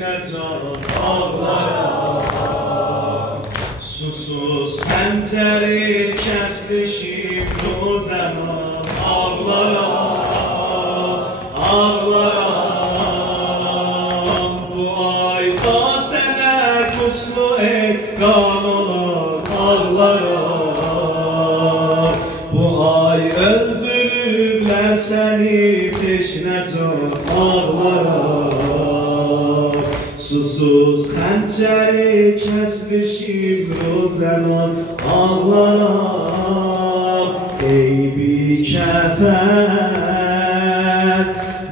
teşne can ağlaram. Susuz pencere kesmişim rozeman ağlaram, ağlaram. Bu ayda sene kuslu ekran olan ağlaram. Bu ay öldürürler seni teşne can ağlaram. Susuz hançeri kesmişim rozeman ağlaram. Ey bir kefen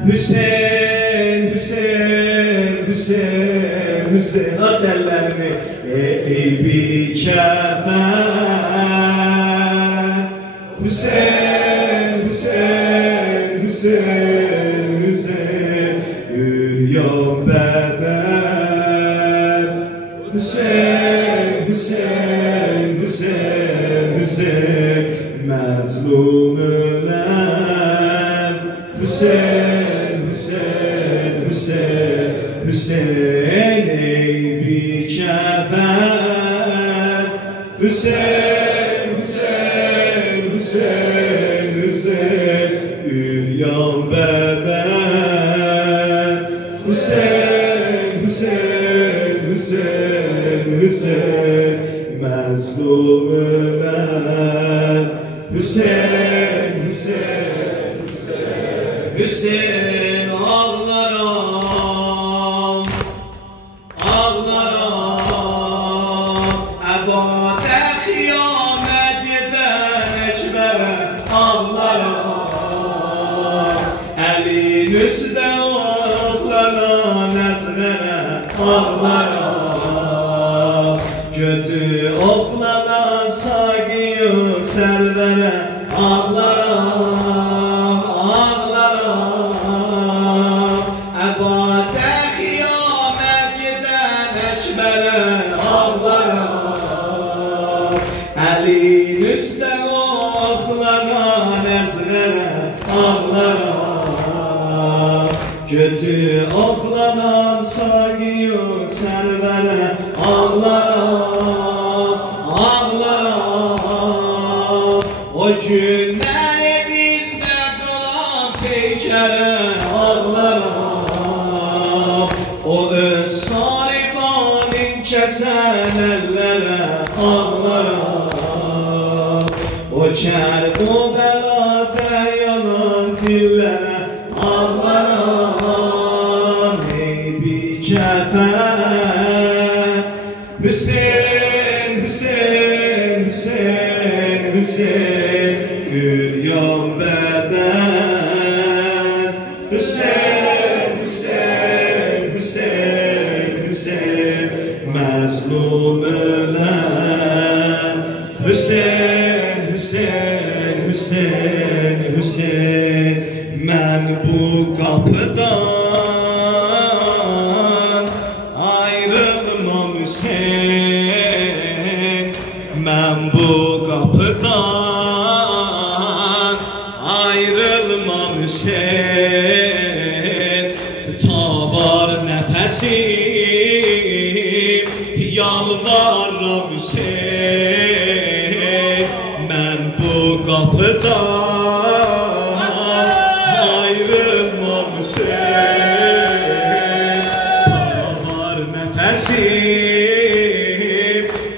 Hüseyin, Hüseyin, Hüseyin, Hüseyin. Aç ellerini. Ey bir kefen Hüseyin, Hüseyin, Hüseyin, Hüseyin. Üryan beden Hüseyin, Hüseyin, Hüseyin, Hüseyin. Mazlum ölem Hüseyin, Hüseyin, Hüseyin, Hüseyin. Ey bir kefen Hüseyin, Hüseyin, Hüseyin, Hüseyin. Üryan beden Hüseyin, Hüseyin, Hüseyin, Hüseyin. Mazlum ölen Hüseyin, Hüseyin, Hüseyin, Hüseyin. Ağlaram, ağlaram. Ebade kıyamet giden ekbere ağlaram. Elin üstte oklanan ezbere ağlaram. Gözü oklanan sagiyo servere ağlaram, ağlaram. Ebade kıyamet giden ekbere ağlaram. Elin üstte oklanan ezbere ağlaram. Gözü oklanan sagiyo servere ağlaram, ağlaram. O günler evinde kalan peykere ağlaram. O öz salibanin kesen ellere ağlaram. O kerb o belada yanan dillere ağlaram. Ey bir kefen Hüseyin, Hüseyin, Hüseyin, Hüseyin. Üryan beden Hüseyin, Hüseyin, Hüseyin, Hüseyin. Mazlum ölen Hüseyin, Hüseyin, Hüseyin, Hüseyin. Ben bu kapıdan ayrılmam Hüseyin. Ben bu kapıdan ayrılmam Hüseyin. Ta var nefesim yalvarırım Hüseyin. Ben bu kapıdan ayrılmam Hüseyin. Ta var nefesim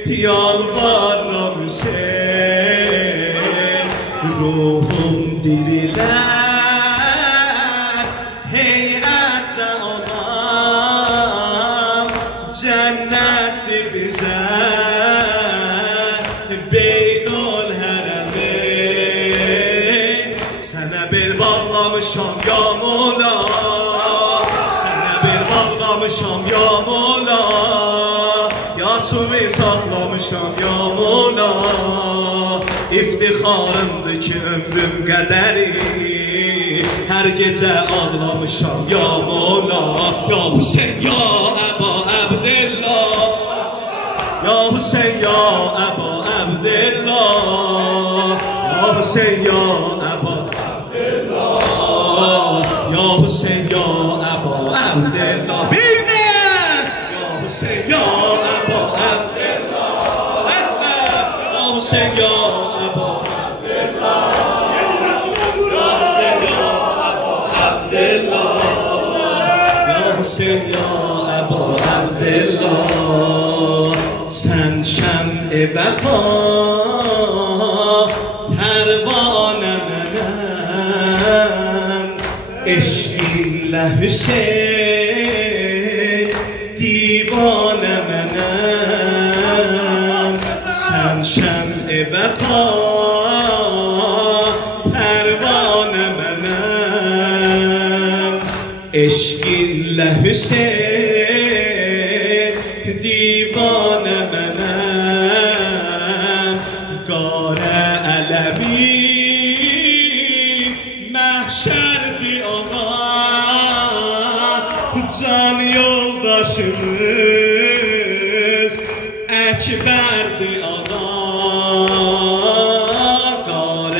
yalvarırım Hüseyin. Ruhum diriler heyette anam. Cennettir bize Beynul Heremin. Sana bir bağlamışam ya Mola, sana bir bağlamışam ya Mola. Yasuvi saklamışam ya Mola. İftiharımdır ki ömrüm qədəri. Her gece ağlamışam ya Mola. Ya Hüseyin ya Əba Əbdillah, ya Hüseyin ya Əba Əbdillah, ya Hüseyin ya Əba Əbdillah, ya Hüseyin ya Əba Əbdillah. Bir de حسین یا ابا عبدالله یا حسین یا ابا حسین یا ابا عبدالله سن شمع وفا پروانه منم عشقی لحسین دیوانه منم سن شمع وفا پروانه منم عشقی لحسین دیوانه منم گار علمی محشر دی آقا جان yoldaşımız اکبر دی آقا گار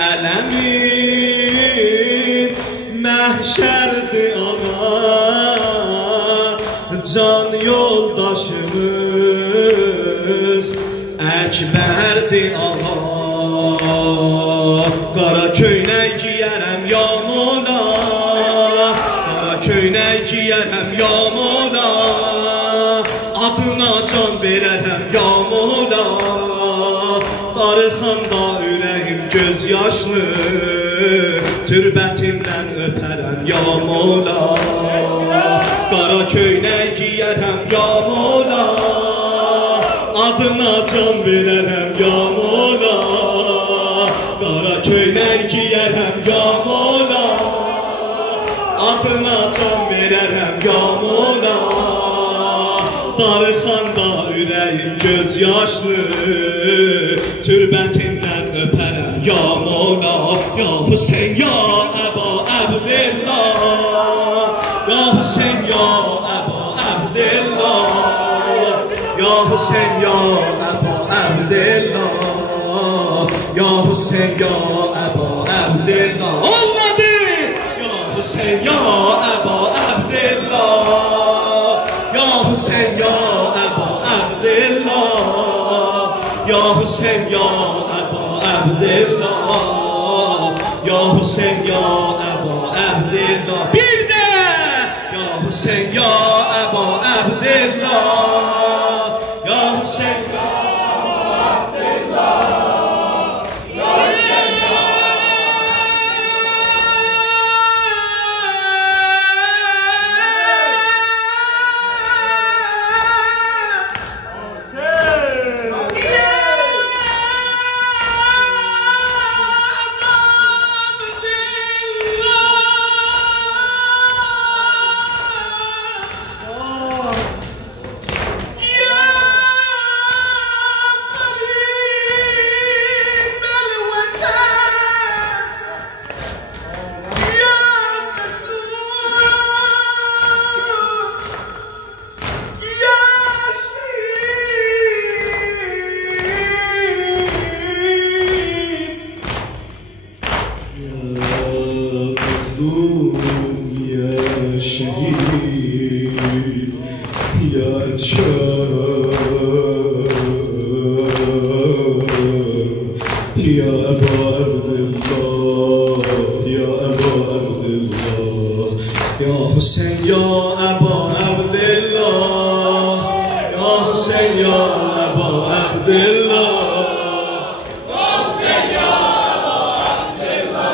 علمی محشر دی آقا can yoldaşımız Ekber'di ağa Qara köynək giyərəm ya Mola Qara köynək giyərəm ya Mola Adına can verərəm ya Mola Darıxanda ürəyim göz yaşlı Türbətimdən öpərəm ya Mola Qara köynək giyərəm ya Mola Adına can verərəm ya Mola Qara köynək giyərəm ya Mola Adına can verərəm ya Mola Darıxanda ürəyim göz yaşlı Türbətimdən öpərəm ya Mola Ya Hüseyin ya Əba Əbdillah Ya Hüseyin ya Əba Əbdillah Ya Hüseyin ya Əba Əbdillah Ya Hüseyin ya Əba Əbdillah Olmadı Ya Hüseyin ya Əba Əbdillah Ya Hüseyin ya Əba Əbdillah Ya Hüseyin ya Əba Əbdillah Ya Hüseyin ya Əba Əbdillah Bir de Ya Hüseyin ya Əba Əbdillah Ya Hüseyin ya Əba Əbdillah Ya Hüseyin ya Ya Eba Abdullah Ya Eba Abdullah Ya Hüseyin ya Eba Abdullah Ya Hüseyin ya Eba Abdullah